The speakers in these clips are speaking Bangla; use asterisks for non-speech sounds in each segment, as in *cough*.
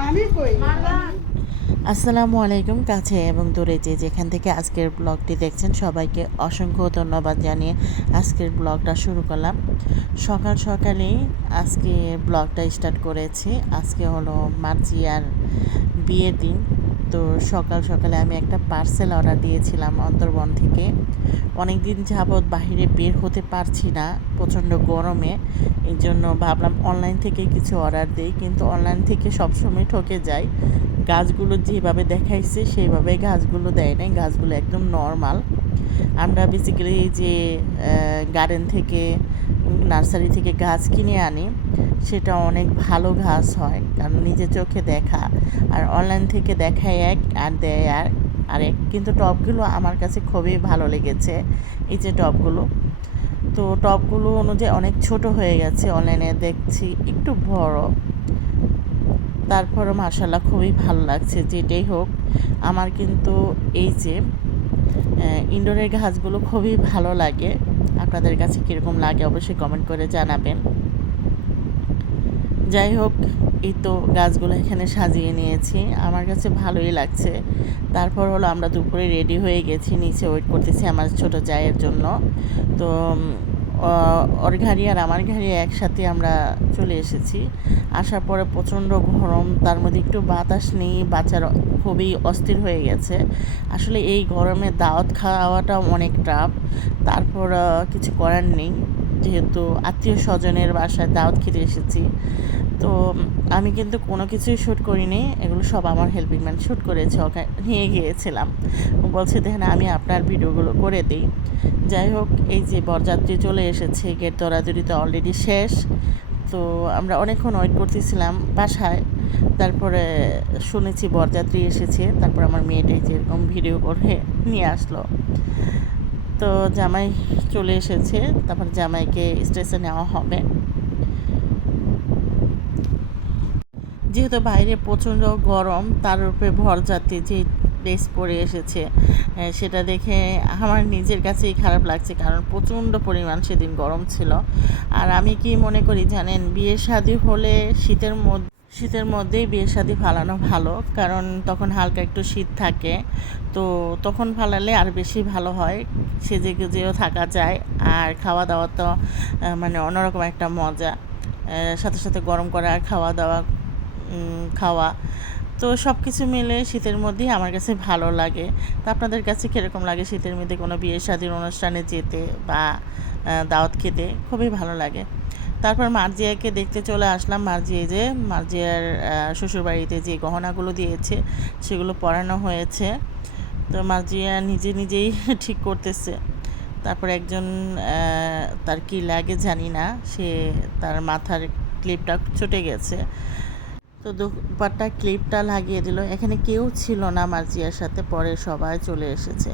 Mami, pues. Mala. আসসালামু আলাইকুম, কাছে এবং দূরে যে যেখান থেকে আজকের ব্লগটি দেখছেন, সবাইকে অসংখ্য ধন্যবাদ জানিয়ে আজকের ব্লগটা শুরু করলাম। সকাল সকালেই আজকে ব্লগটা স্টার্ট করেছি। আজকে হলো মার্জিয়ার বিয়ের দিন। তো সকাল সকালে আমি একটা পার্সেল অর্ডার দিয়েছিলাম অন্তর্বন থেকে। অনেক দিন যাবৎ বাইরে বের হতে পারছি না, প্রচণ্ড গরমে। এই জন্য ভাবলাম অনলাইন থেকে কিছু অর্ডার দিই, কিন্তু অনলাইন থেকে সবসময় ঠকে যাই। গাছগুলো যেভাবে দেখাইছে, সেইভাবে গাছগুলো দেয় নাই, গাছগুলো একদম নর্মাল আমরা বেসিক্যালি যে গার্ডেন থেকে নার্সারি থেকে গাছ কিনে আনি, সেটা অনেক ভালো ঘাস হয়, কারণ নিজে চোখে দেখা। আর অনলাইন থেকে দেখায় এক, আর দেয় আর আরেক কিন্তু টবগুলো আমার কাছে খুবই ভালো লেগেছে, এই যে টবগুলো তো টবগুলো অনুযায়ী অনেক ছোট হয়ে গেছে অনলাইনে দেখছি একটু বড়। তারপরও মার্শাল্লাহ খুবই ভালো লাগছে, যেটাই হোক। আমার কিন্তু এই যে ইনডোরের গাছগুলো খুবই ভালো লাগে। আপনাদের কাছে কীরকম লাগে অবশ্যই কমেন্ট করে জানাবেন। যাই হোক, এই তো গাছগুলো এখানে সাজিয়ে নিয়েছি। আমার কাছে ভালোই লাগছে। তারপর হলো আমরা দুপুরে রেডি হয়ে গেছি, নিচে ওয়েট করতেছি আমার ছোট জায়ের জন্য। তো ওর ঘাড়ি আর আমার ঘাড়ি একসাথে আমরা চলে এসেছি। আসার পরে প্রচণ্ড গরম, তার মধ্যে একটু বাতাস নেই, বাচ্চার খুবই অস্থির হয়ে গেছে। আসলে এই গরমে দাওয়াত খাওয়াটা অনেক টাফ তারপর কিছু করার নেই। যেহেতু আত্মীয় স্বজনের বাসায় দাওয়াত খেতে এসেছি, তো আমি কিন্তু কোনো কিছুই শ্যুট করিনি, এগুলো সব আমার হেল্পিং ম্যান শ্যুট করেছে, ওকে নিয়ে গিয়েছিলাম। বলছে, দেখেন, আমি আপনার ভিডিওগুলো করে দিই। যাই হোক, এই যে বরযাত্রী চলে এসেছে, গেট দৌড়াদৌড়ি তো অলরেডি শেষ। তো আমরা অনেকক্ষণ ওয়েট করতেছিলাম বাসায়, তারপরে শুনেছি বরযাত্রী এসেছে, তারপর আমার মেয়েটাই যেরকম ভিডিও করে নিয়ে আসলো। তো জামাই চলে এসেছে, তারপর জামাইকে স্টেশনে নেওয়া হবে। যেহেতু বাইরে প্রচণ্ড গরম, তার উপরে ভরযাত্রী যে ড্রেস পরে এসেছে সেটা দেখে আমার নিজের কাছেই খারাপ লাগছে, কারণ প্রচণ্ড পরিমাণ সেদিন গরম ছিল। আর আমি কি মনে করি জানেন বিয়ে শাদী হলে শীতের মধ্যে শীতের মধ্যেই বিয়ে শাদী ফালানো ভালো, কারণ তখন হালকা একটু শীত থাকে। তো তখন ফালালে আর বেশি ভালো হয়, সেজে গুজেও থাকা যায়। আর খাওয়া দাওয়া তো মানে অন্যরকম একটা মজা। সাথে সাথে গরম করা খাওয়া দাওয়া খাওয়া। তো সব কিছু মিলে শীতের মধ্যেই আমার কাছে ভালো লাগে। তো আপনাদের কাছে কীরকম লাগে শীতের মধ্যে কোনো বিয়ে শাদীর অনুষ্ঠানে যেতে বা দাওয়াত খেতে? খুবই ভালো লাগে। তারপর মার্জিয়াকে দেখতে চলে আসলাম। মার্জিয়া যে, মার্জিয়ার শ্বশুরবাড়িতে যে গহনাগুলো দিয়েছে, সেগুলো পরানো হয়েছে। তো মার্জিয়া নিজে নিজেই *laughs* ঠিক করতেছে। তারপর একজন তার কি লাগে জানি না, সে তার মাথার ক্লিপটা ছুটে গেছে। তো দুপাট্টা ক্লিপটা লাগিয়ে দিল। এখানে কেউ ছিল না মার্জিয়ার সাথে, পরে সবাই চলে এসেছে।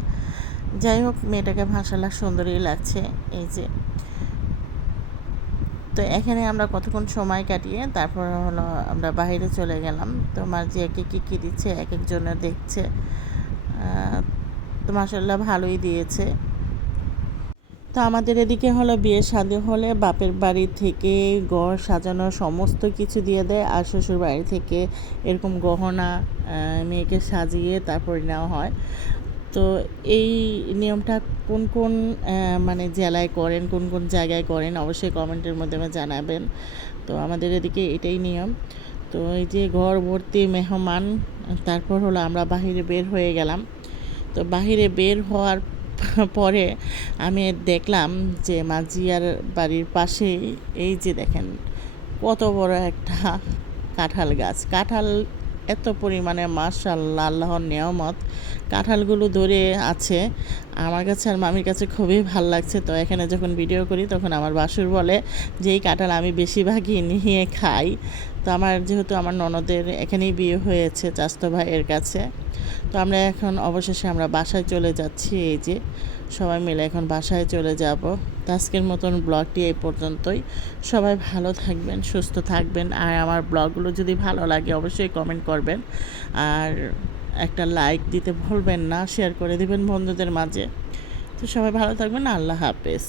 যাই হোক, মেয়েটাকে ভাষালা সুন্দরই লাগছে। এই যে তো এখানে আমরা কতক্ষণ সময় কাটিয়ে তারপর হলো আমরা বাইরে চলে গেলাম। তো মার্জিয়াকে কী কী দিচ্ছে, এক একজনের দেখছে। তো মাসাল্লাহ ভালোই দিয়েছে। তো আমাদের এদিকে হলো বিয়ে শাদী হলে বাপের বাড়ি থেকে গড় সাজানো সমস্ত কিছু দিয়ে দেয় আর শ্বশুর বাড়ি থেকে এরকম গহনা মেয়েকে সাজিয়ে তারপর নেওয়া হয়। তো এই নিয়মটা কোন কোন মানে জেলায় করেন, কোন কোন জায়গায় করেন, অবশ্যই কমেন্টের মাধ্যমে জানাবেন। তো আমাদের এদিকে এটাই নিয়ম। তো এই যে ঘর ভর্তি মেহমান, তারপর হলো আমরা বাহিরে বের হয়ে গেলাম। তো বাহিরে বের হওয়ার *laughs* পরে আমি দেখলাম যে মাঝিয়ার বাড়ির পাশেই, এই যে দেখেন কত বড় একটা কাঁঠাল গাছ। কাঁঠাল এত পরিমাণে মার্শাল্লাহ আল্লাহর নিয়ামত। কাঁঠালগুলো ধরে আছে। আমার কাছে আর মামির কাছে খুবই ভালো লাগছে। তো এখানে যখন ভিডিও করি, তখন আমার বাসুর বলে যে, এই কাঁঠাল আমি বেশিরভাগই নিয়ে খাই। তো আমার যেহেতু আমার ননদের এখানেই বিয়ে হয়েছে চাস্তো ভাইয়ের কাছে। তো আমরা এখন অবশেষে আমরা বাসায় চলে যাচ্ছি। এই যে, সবাই মিলে এখন বাসায় চলে যাব। তো আজকের মতন ব্লগটি এই পর্যন্তই। সবাই ভালো থাকবেন, সুস্থ থাকবেন। আর আমার ব্লগগুলো যদি ভালো লাগে, অবশ্যই কমেন্ট করবেন। আর একটা লাইক দিতে ভুলবেন না শেয়ার করে দেবেন বন্ধুদের মাঝে। তো সবাই ভালো থাকবেন, আল্লাহ হাফেজ।